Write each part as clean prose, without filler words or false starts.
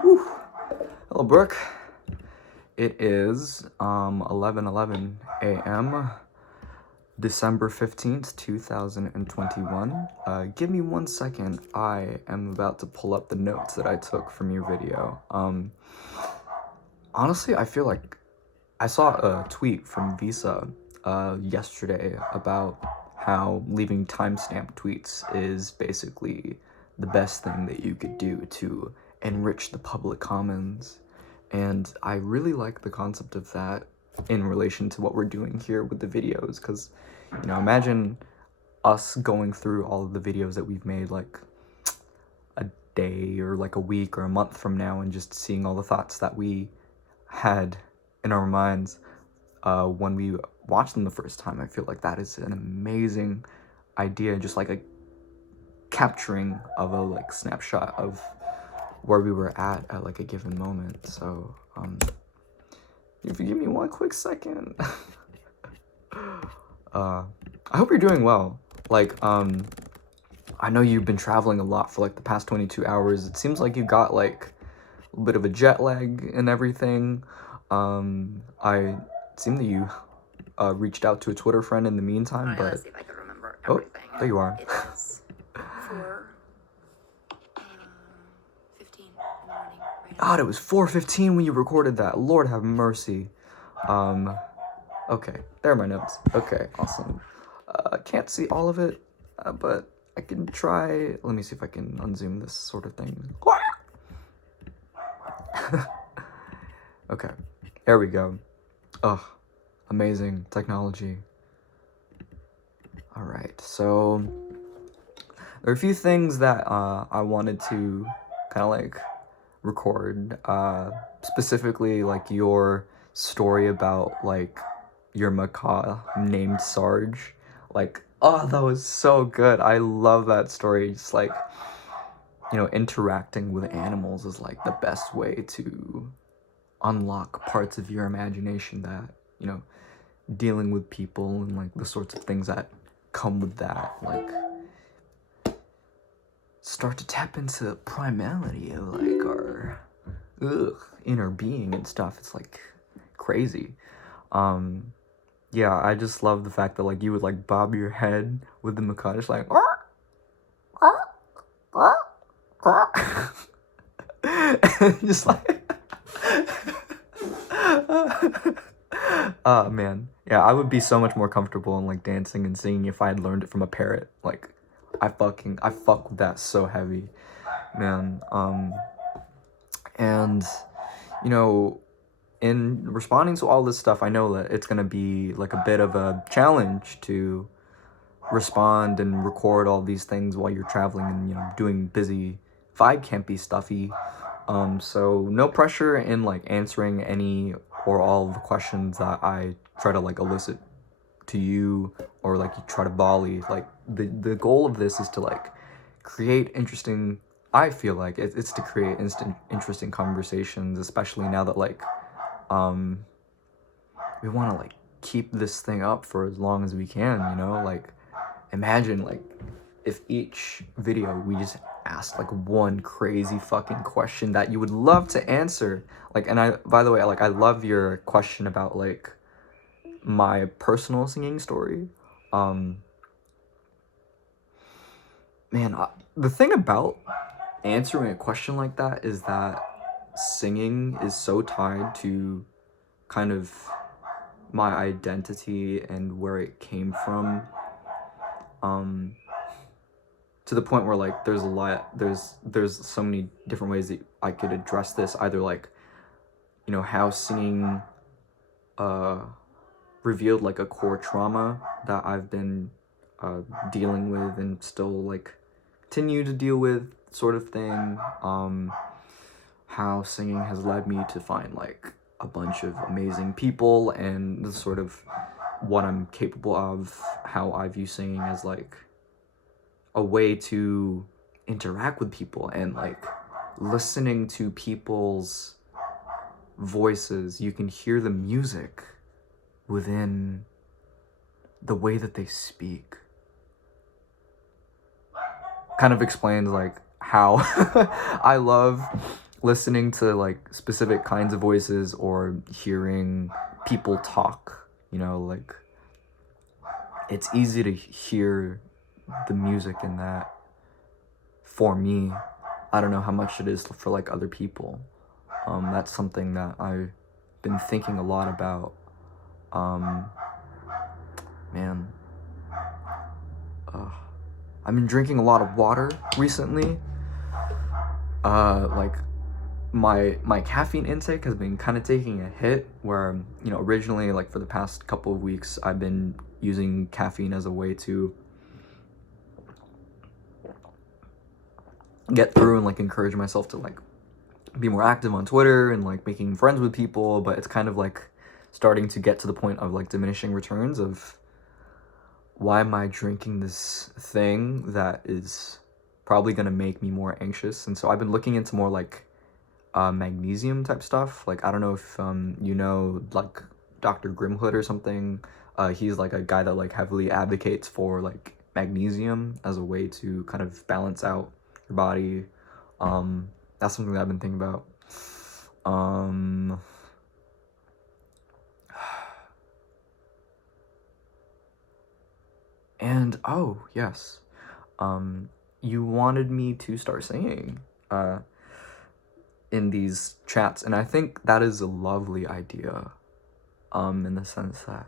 Whew. Hello, Brooke. It is 11:11 a.m. December 15th, 2021. Give me 1 second. I am about to pull up the notes that I took from your video. Honestly, I feel like I saw a tweet from Visa yesterday about how leaving timestamp tweets is basically the best thing that you could do to enrich the public commons. And I really like the concept of that in relation to what we're doing here with the videos, because, imagine us going through all of the videos that we've made like a day or like a week or a month from now and just seeing all the thoughts that we had in our minds when we watched them the first time. I feel like that is an amazing idea, just like a capturing of a like snapshot of where we were at like a given moment. So if you give me 1 quick second. I hope you're doing well. Like I know you've been traveling a lot for like the past 22 hours. It seems like you got like a bit of a jet lag and everything. I seen that you reached out to a Twitter friend in the meantime, but see if I can remember everything. There you are. It is 4:15 in the morning. God, it was 4:15 when you recorded that. Lord have mercy. Okay, there are my notes. Okay, awesome. Can't see all of it, but I can try. Let me see if I can unzoom this sort of thing. Okay, there we go. Ugh, amazing technology. All right, so there are a few things that I wanted to kind of like record, specifically like your story about like your macaw named Sarge. Like, oh, that was so good. I love that story. Just like, interacting with animals is like the best way to unlock parts of your imagination that, dealing with people and like the sorts of things that come with that, like start to tap into the primality of like our inner being and stuff. It's like crazy. Yeah, I just love the fact that like you would like bob your head with the macaw, just like just like man, yeah, I would be so much more comfortable in like dancing and singing if I had learned it from a parrot. Like I fuck with that so heavy, man. And in responding to all this stuff, I know that it's gonna be like a bit of a challenge to respond and record all these things while you're traveling and doing busy vibe campy stuffy. So no pressure in like answering any or all of the questions that I try to like elicit to you, or like you try to volley. Like the goal of this is to like create interesting, I feel like it's to create interesting conversations, especially now that like we want to like keep this thing up for as long as we can, like imagine like if each video we just asked like one crazy fucking question that you would love to answer. Like, and I, by the way, like I love your question about like my personal singing story. Man, the thing about answering a question like that is that singing is so tied to kind of my identity and where it came from, to the point where like there's so many different ways that I could address this, either like how singing revealed like a core trauma that I've been dealing with and still like continue to deal with, sort of thing. How singing has led me to find like a bunch of amazing people and the sort of what I'm capable of, how I view singing as like a way to interact with people and like listening to people's voices. You can hear the music within the way that they speak. Kind of explains like how I love listening to like specific kinds of voices or hearing people talk, you know, like it's easy to hear the music in that. For me, I don't know how much it is for like other people. That's something that I've been thinking a lot about. Man, I've been drinking a lot of water recently. Like my caffeine intake has been kind of taking a hit, where, you know, originally, like for the past couple of weeks, I've been using caffeine as a way to get through and like encourage myself to like be more active on Twitter and like making friends with people. But it's kind of like starting to get to the point of like diminishing returns of, why am I drinking this thing that is probably gonna make me more anxious? And so I've been looking into more like magnesium type stuff. Like, I don't know if you know like Dr. Grimhood or something. He's like a guy that like heavily advocates for like magnesium as a way to kind of balance out your body. That's something that I've been thinking about. And oh yes, you wanted me to start singing in these chats, and I think that is a lovely idea, in the sense that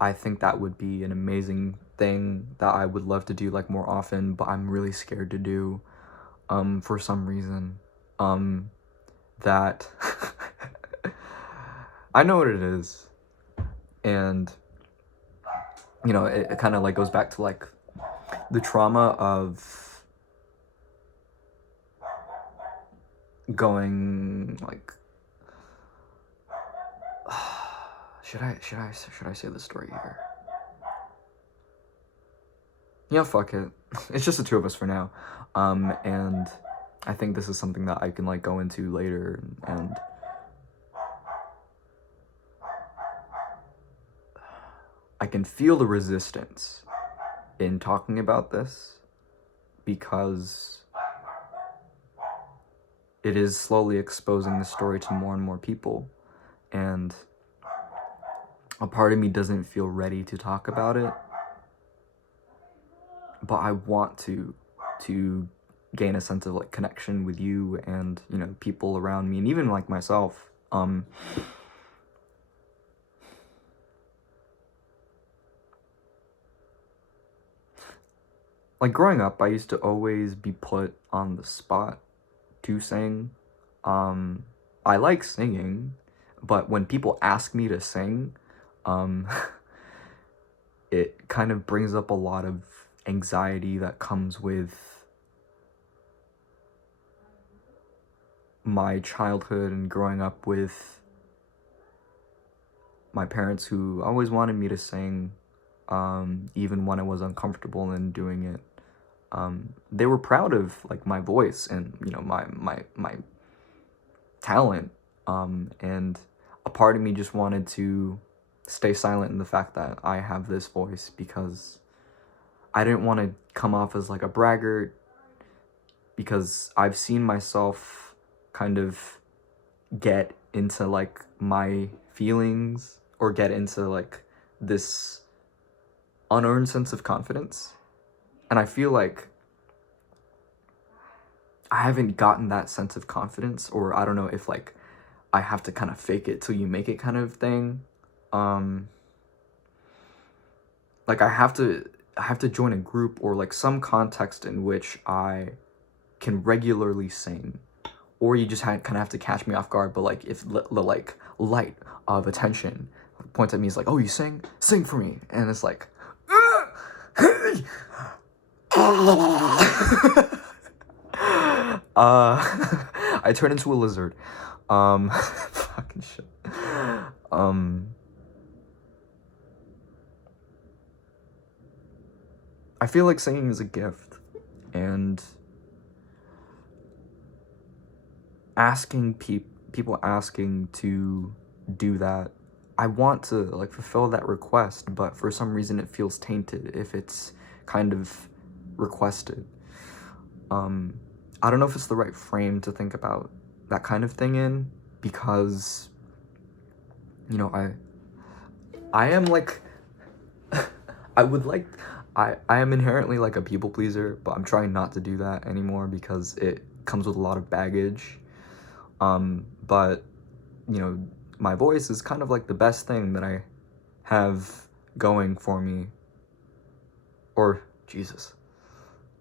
I think that would be an amazing thing that I would love to do like more often, but I'm really scared to do, for some reason, that I know what it is, and you know, it kind of like goes back to like the trauma of going like should I say the story here? Yeah, fuck it. It's just the two of us for now. And I think this is something that I can like go into later, and I can feel the resistance in talking about this, because it is slowly exposing the story to more and more people, and a part of me doesn't feel ready to talk about it, but I want to gain a sense of like connection with you and, you know, people around me, and even like myself. Like growing up, I used to always be put on the spot to sing. I like singing, but when people ask me to sing, it kind of brings up a lot of anxiety that comes with my childhood and growing up with my parents who always wanted me to sing, even when I was uncomfortable in doing it. They were proud of like my voice and, you know, my talent, and a part of me just wanted to stay silent in the fact that I have this voice, because I didn't want to come off as like a braggart, because I've seen myself kind of get into like my feelings, or get into like this unearned sense of confidence, and I feel like I haven't gotten that sense of confidence, or I don't know if like I have to kind of fake it till you make it kind of thing. Like I have to join a group or like some context in which I can regularly sing, or you just kind of have to catch me off guard. But like if the like light of attention points at me, is like, oh, you sing for me, and it's like I turn into a lizard. Fucking shit. I feel like singing is a gift, and asking people asking to do that, I want to like fulfill that request, but for some reason it feels tainted if it's kind of requested. I don't know if it's the right frame to think about that kind of thing in, because, you know, I am like, I would like, I am inherently like a people pleaser, but I'm trying not to do that anymore because it comes with a lot of baggage. But, you know, my voice is kind of like the best thing that I have going for me. Or, Jesus,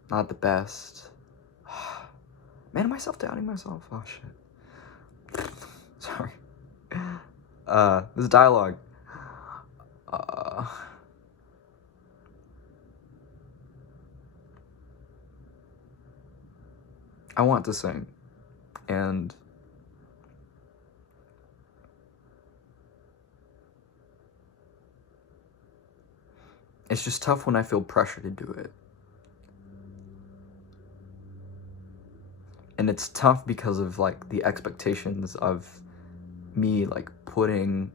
not the best. Man, am I self-doubting myself? Oh, shit. Sorry. This dialogue. I want to sing, and it's just tough when I feel pressure to do it. And it's tough because of like the expectations of me like putting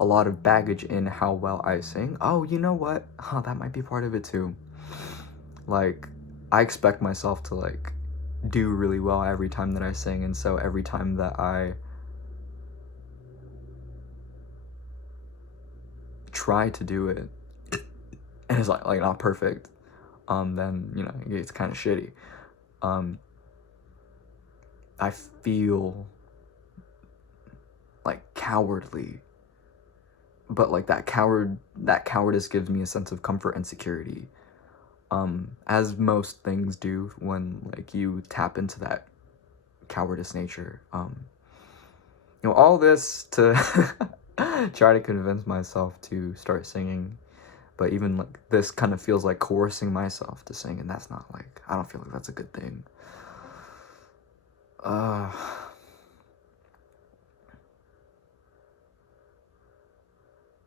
a lot of baggage in how well I sing. Oh, you know what? That might be part of it too. Like, I expect myself to like do really well every time that I sing, and so every time that I try to do it and it's like not perfect, then, you know, it's kind of shitty. I feel like cowardly, but like that cowardice gives me a sense of comfort and security, as most things do when like you tap into that cowardice nature. You know, all this to try to convince myself to start singing, but even like this kind of feels like coercing myself to sing, and that's not like, I don't feel like that's a good thing.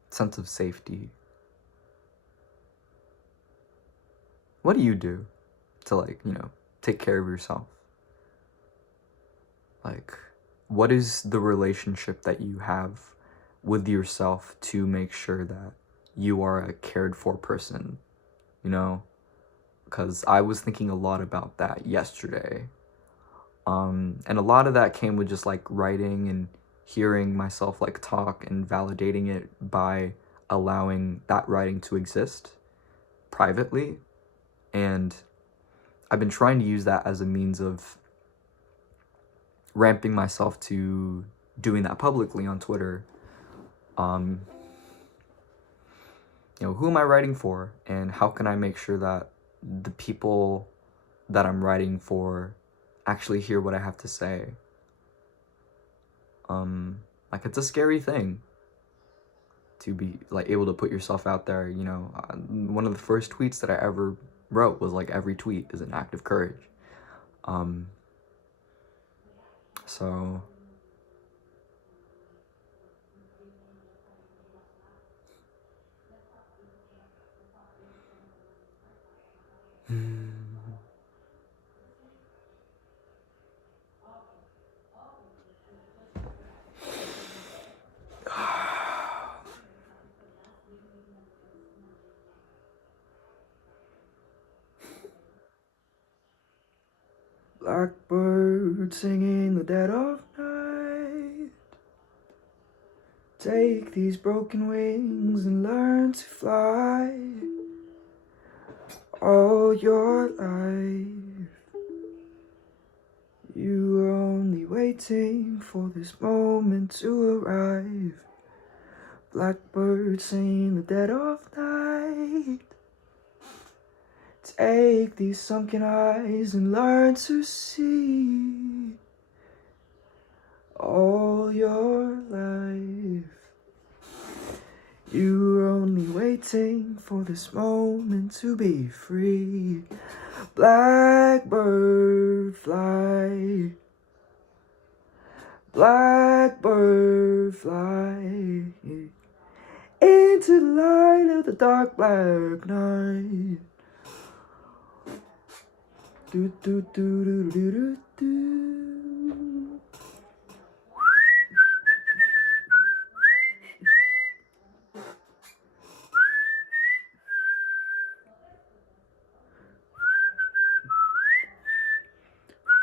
Sense of safety. What do you do to like, you know, take care of yourself? Like, what is the relationship that you have with yourself to make sure that you are a cared for person, you know? Because I was thinking a lot about that yesterday. And a lot of that came with just like writing and hearing myself like talk and validating it by allowing that writing to exist privately. And I've been trying to use that as a means of ramping myself to doing that publicly on Twitter. You know, who am I writing for, and how can I make sure that the people that I'm writing for actually hear what I have to say? Like, it's a scary thing to be like able to put yourself out there, you know. One of the first tweets that I ever wrote was like, every tweet is an act of courage. So blackbird singing the dead of night, take these broken wings and learn to fly. All your life you were only waiting for this moment to arrive. Blackbird singing the dead of night, take these sunken eyes and learn to see. All your life you were only waiting for this moment to be free. Blackbird fly, blackbird fly, into the light of the dark black night. Do do do do do do do.